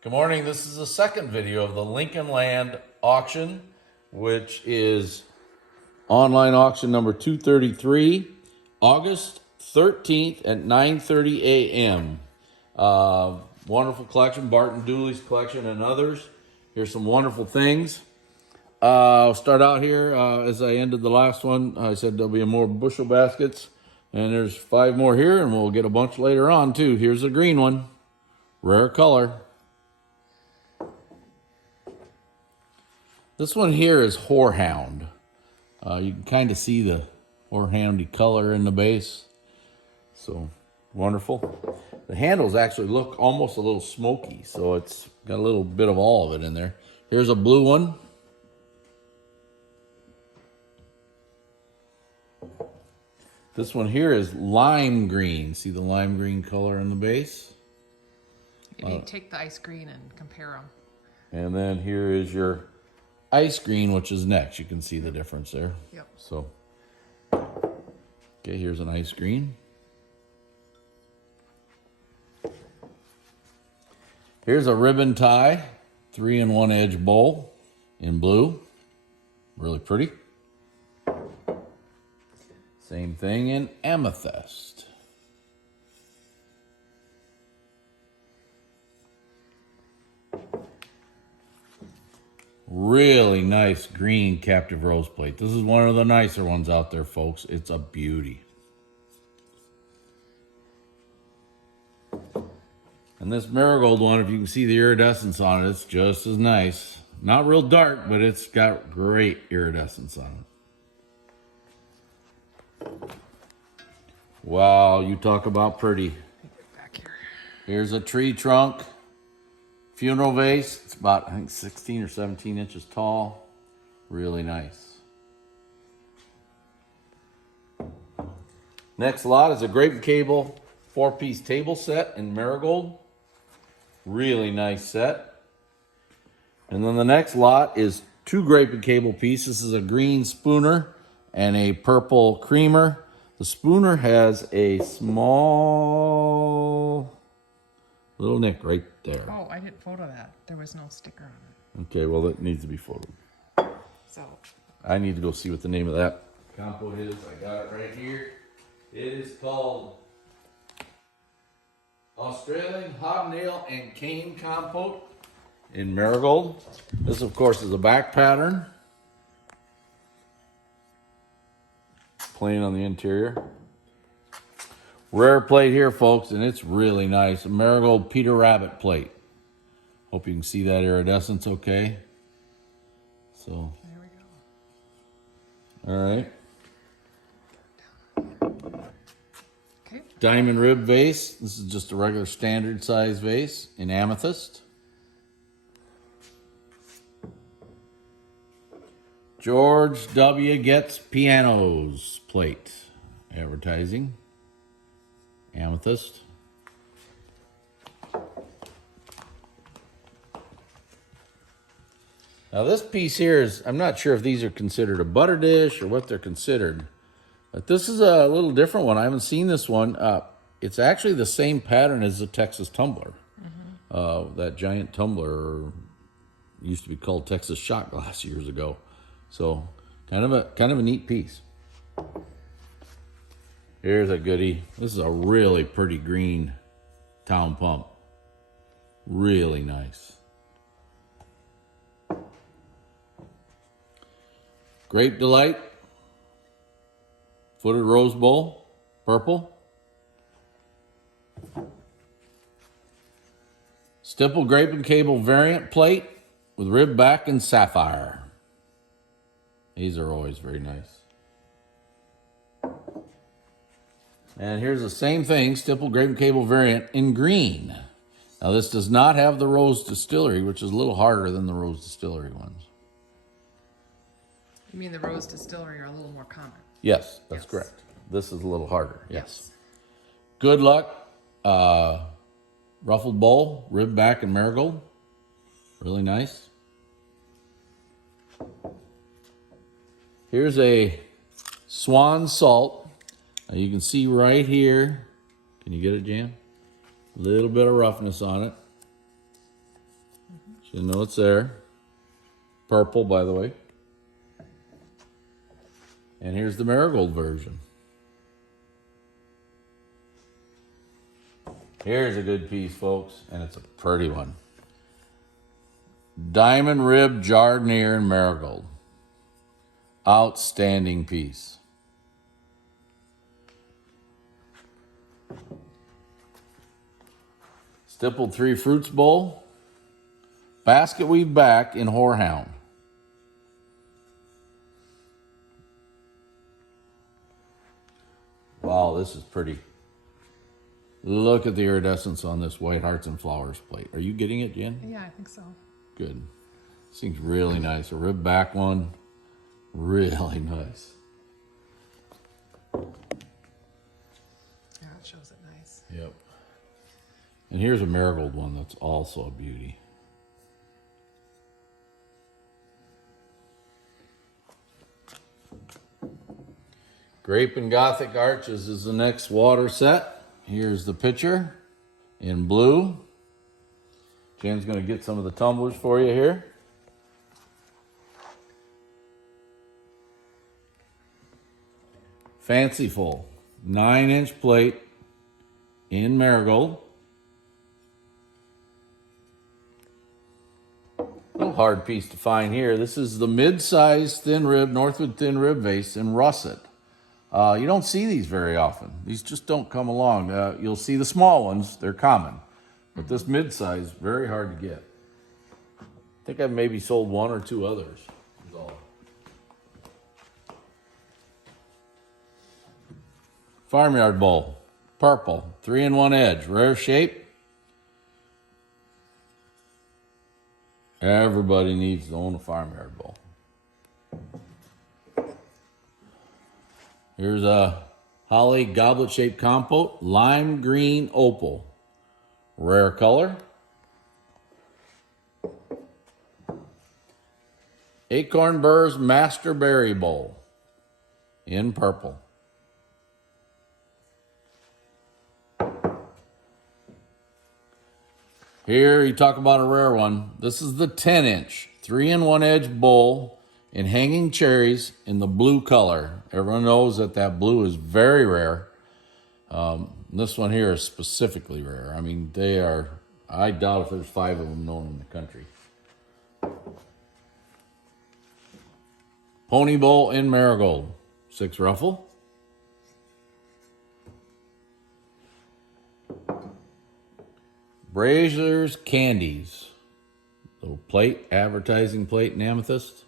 Good morning. This is the second video of the Lincoln Land auction, which is online auction number 233, August 13th at 9:30 a.m. Wonderful collection, Barton Dooley's collection and others. Here's some wonderful things. I'll start out here as I ended the last one. I said there'll be more bushel baskets, and there's 5 more here, and we'll get a bunch later on too. Here's a green one, rare color. This one here is Horehound. You can kind of see the horehoundy color in the base. So wonderful. The handles actually look almost a little smoky, so it's got a little bit of all of it in there. Here's a blue one. This one here is lime green. See the lime green color in the base? You need to take the ice green and compare them. And then here is your ice green, which is next. You can see the difference there. Yep. So, okay, here's an ice green. Here's a ribbon tie, 3-in-1 edge bowl in blue. Really pretty. Same thing in amethyst. Really nice green captive rose plate. This is one of the nicer ones out there, folks. It's a beauty. And this marigold one, if you can see the iridescence on it, it's just as nice. Not real dark, but it's got great iridescence on it. Wow, you talk about pretty. Back here. Here's a tree trunk. Funeral vase. It's about, I think, 16 or 17 inches tall. Really nice. Next lot is a grape and cable 4-piece table set in marigold. Really nice set. And then the next lot is 2 grape and cable pieces. This is a green spooner and a purple creamer. The spooner has a small little nick right there. Oh, I didn't photo that. There was no sticker on it. Okay, well, it needs to be photoed. So I need to go see what the name of that compote is. I got it right here. It is called Australian Hobnail and Cane Compote in marigold. This, of course, is a back pattern. Plain on the interior. Rare plate here, folks, and it's really nice. A marigold Peter Rabbit plate. Hope you can see that iridescence okay. So, there we all right. go. Okay. Diamond rib vase. This is just a regular standard size vase in amethyst. George W. Gets Pianos plate. Advertising. Amethyst. Now this piece here is, I'm not sure if these are considered a butter dish or what they're considered, but this is a little different one. I haven't seen this one. It's actually the same pattern as the Texas tumbler. That giant tumbler used to be called Texas shot glass years ago. So kind of a neat piece. Here's a goodie. This is a really pretty green town pump. Really nice. Grape Delight. Footed rose bowl. Purple. Stipple grape and cable variant plate with rib back and sapphire. These are always very nice. And here's the same thing, stipple grape and cable variant in green. Now this does not have the Rose Distillery, which is a little harder than the Rose Distillery ones. You mean the Rose Distillery are a little more common? Yes, that's correct. This is a little harder, yes. Good Luck, ruffled bowl, rib back and marigold. Really nice. Here's a Swan Salt. Now you can see right here, can you get it, Jan? A little bit of roughness on it. So you know it's there. Purple, by the way. And here's the marigold version. Here's a good piece, folks, and it's a pretty one. Diamond rib jardiniere and marigold. Outstanding piece. Stippled 3 fruits bowl. Basket weave back in horehound. Wow, this is pretty. Look at the iridescence on this white hearts and flowers plate. Are you getting it, Jen? Yeah, I think so. Good. Seems really nice. A rib back one. Really nice. Yeah, it shows it nice. Yep. And here's a marigold one that's also a beauty. Grape and Gothic Arches is the next water set. Here's the picture in blue. Jen's going to get some of the tumblers for you here. Fanciful 9-inch plate in marigold. A little hard piece to find here. This is the mid-sized thin rib, Northwood thin rib vase in russet. You don't see these very often. These just don't come along. You'll see the small ones, they're common. But this mid-size, very hard to get. I think I've maybe sold 1 or 2 others. Is all. Farmyard bowl, purple, 3-in-1 edge, rare shape. Everybody needs to own a farmyard bowl. Here's a holly goblet-shaped compote, lime green opal, rare color. Acorn Burr's Master Berry Bowl in purple. Here you talk about a rare one. This is the 10-inch, 3-in-1 edge bowl in hanging cherries in the blue color. Everyone knows that that blue is very rare. This one here is specifically rare. I mean, they are, I doubt if there's 5 of them known in the country. Pony bowl in marigold, 6 ruffle. Brazier's Candies, little plate, advertising plate in amethyst.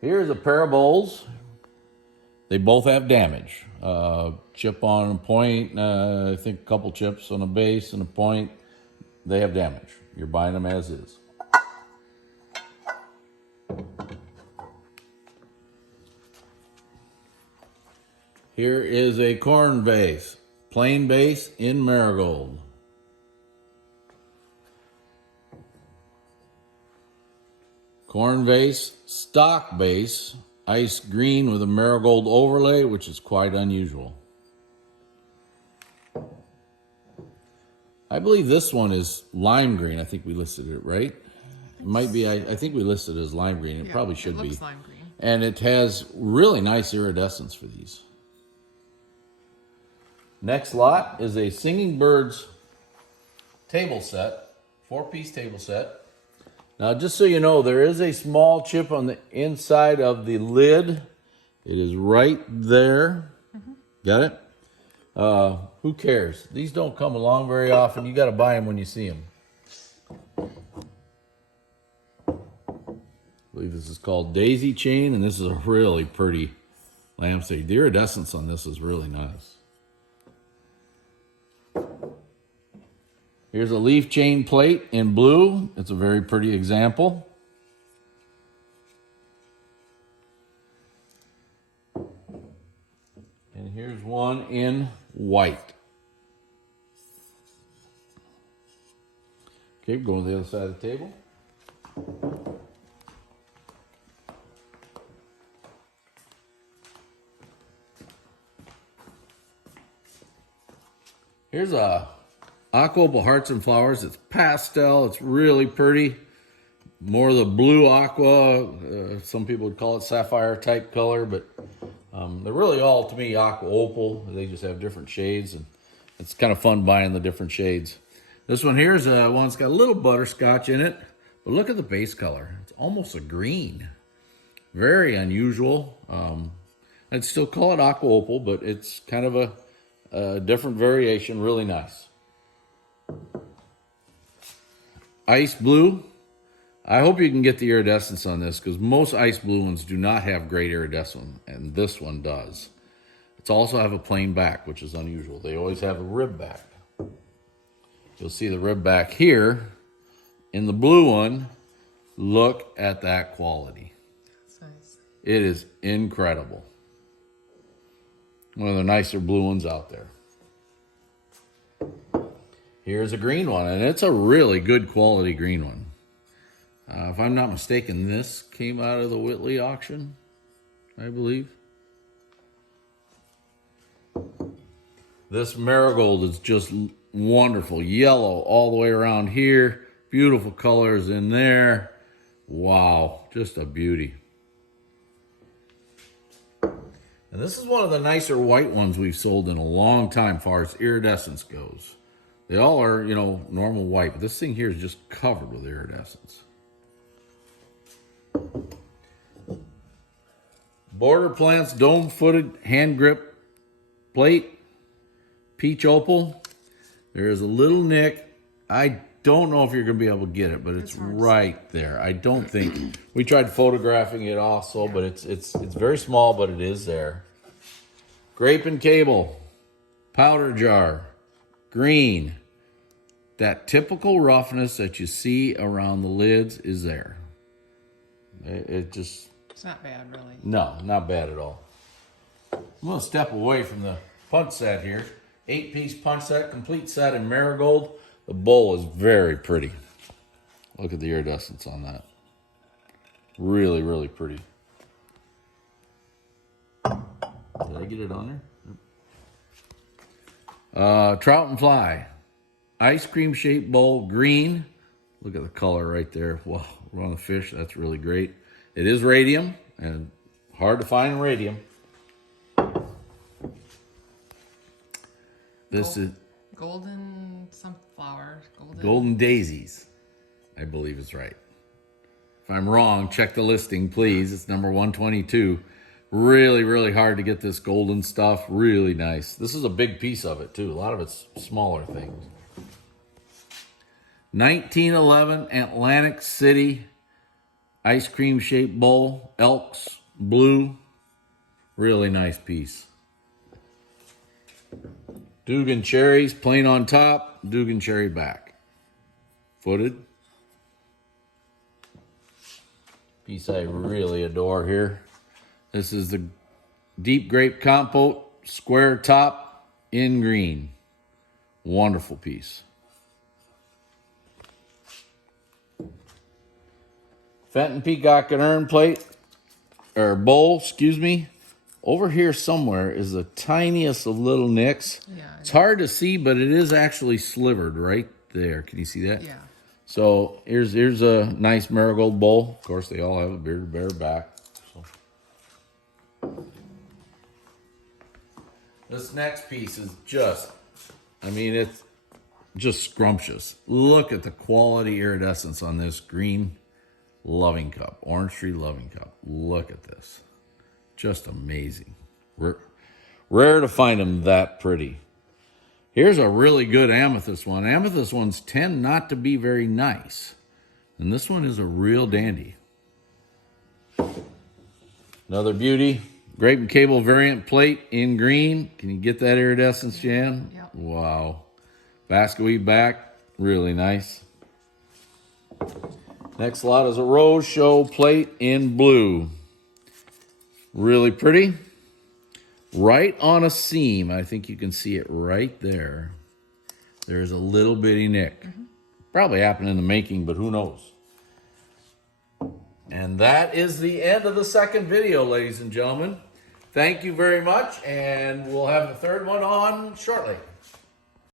Here's a pair of bowls. They both have damage. Chip on a point, I think a couple chips on a base and a point. They have damage. You're buying them as is. Here is a corn vase, plain base in marigold. Corn vase, stock base, ice green with a marigold overlay, which is quite unusual. I believe this one is lime green. I think we listed it, right? It might be, I think we listed it as lime green. It probably should be. Lime green. And it has really nice iridescence for these. Next lot is a Singing Birds table set, 4-piece table set. Now, just so you know, there is a small chip on the inside of the lid. It is right there. Got it? Who cares? These don't come along very often. You got to buy them when you see them. I believe this is called Daisy Chain, and this is a really pretty lampshade. The iridescence on this is really nice. Here's a leaf chain plate in blue. It's a very pretty example. And here's one in white. Okay, going to the other side of the table. Here's a Aqua Opal Hearts and Flowers. It's pastel. It's really pretty. More the blue aqua. Some people would call it sapphire type color, but they're really all, to me, aqua opal. They just have different shades, and it's kind of fun buying the different shades. This one here is one that's got a little butterscotch in it, but look at the base color. It's almost a green. Very unusual. I'd still call it aqua opal, but it's kind of a different variation. Really nice. Ice blue. I hope you can get the iridescence on this, because most ice blue ones do not have great iridescence, and this one does. It's also have a plain back, which is unusual. They always have a rib back. You'll see the rib back here. In the blue one, look at that quality. That's nice. It is incredible. One of the nicer blue ones out there. Here's a green one, and it's a really good quality green one. If I'm not mistaken, this came out of the Whitley auction, I believe. This marigold is just wonderful. Yellow all the way around here. Beautiful colors in there. Wow, just a beauty. And this is one of the nicer white ones we've sold in a long time, as far as iridescence goes. They all are, you know, normal white, but this thing here is just covered with iridescence. Border Plants dome-footed hand grip plate, peach opal. There is a little nick. I don't know if you're going to be able to get it, but it's right there. I don't think. We tried photographing it also, but it's very small, but it is there. Grape and cable, powder jar, green. That typical roughness that you see around the lids is there. It just... It's not bad, really. No, not bad at all. I'm going to step away from the punch set here. 8-piece punch set, complete set in marigold. The bowl is very pretty. Look at the iridescence on that. Really, really pretty. Did I get it on there? Trout and fly. Ice cream shaped bowl, green. Look at the color right there. Wow, we're on the fish. That's really great. It is radium, and hard to find radium. This is golden sunflower. golden daisies, I believe is right. If I'm wrong, check the listing, please. It's number 122. Really, really hard to get this golden stuff. Really nice. This is a big piece of it, too. A lot of it's smaller things. 1911 Atlantic City ice cream shaped bowl, Elks, blue. Really nice piece. Dugan cherries, plain on top, Dugan cherry back. Footed. Piece I really adore here. This is the deep grape compote, square top, in green. Wonderful piece. Fenton Peacock and urn plate, or bowl, excuse me. Over here somewhere is the tiniest of little nicks. Yeah. It's hard to see, but it is actually slivered right there. Can you see that? Yeah. So here's a nice marigold bowl. Of course, they all have a bearded bear back. So. This next piece is just, I mean, it's just scrumptious. Look at the quality iridescence on this green loving cup, orange tree loving cup. Look at this. Just amazing. Rare to find them that pretty. Here's a really good amethyst one. Amethyst ones tend not to be very nice. And this one is a real dandy. Another beauty. Grape and cable variant plate in green. Can you get that iridescence, Jan? Yep. Wow. Basket weave back. Really nice. Next lot is a rose show plate in blue. Really pretty. Right on a seam. I think you can see it right there. There's a little bitty nick. Probably happened in the making, but who knows? And that is the end of the second video, ladies and gentlemen. Thank you very much, and we'll have the third one on shortly.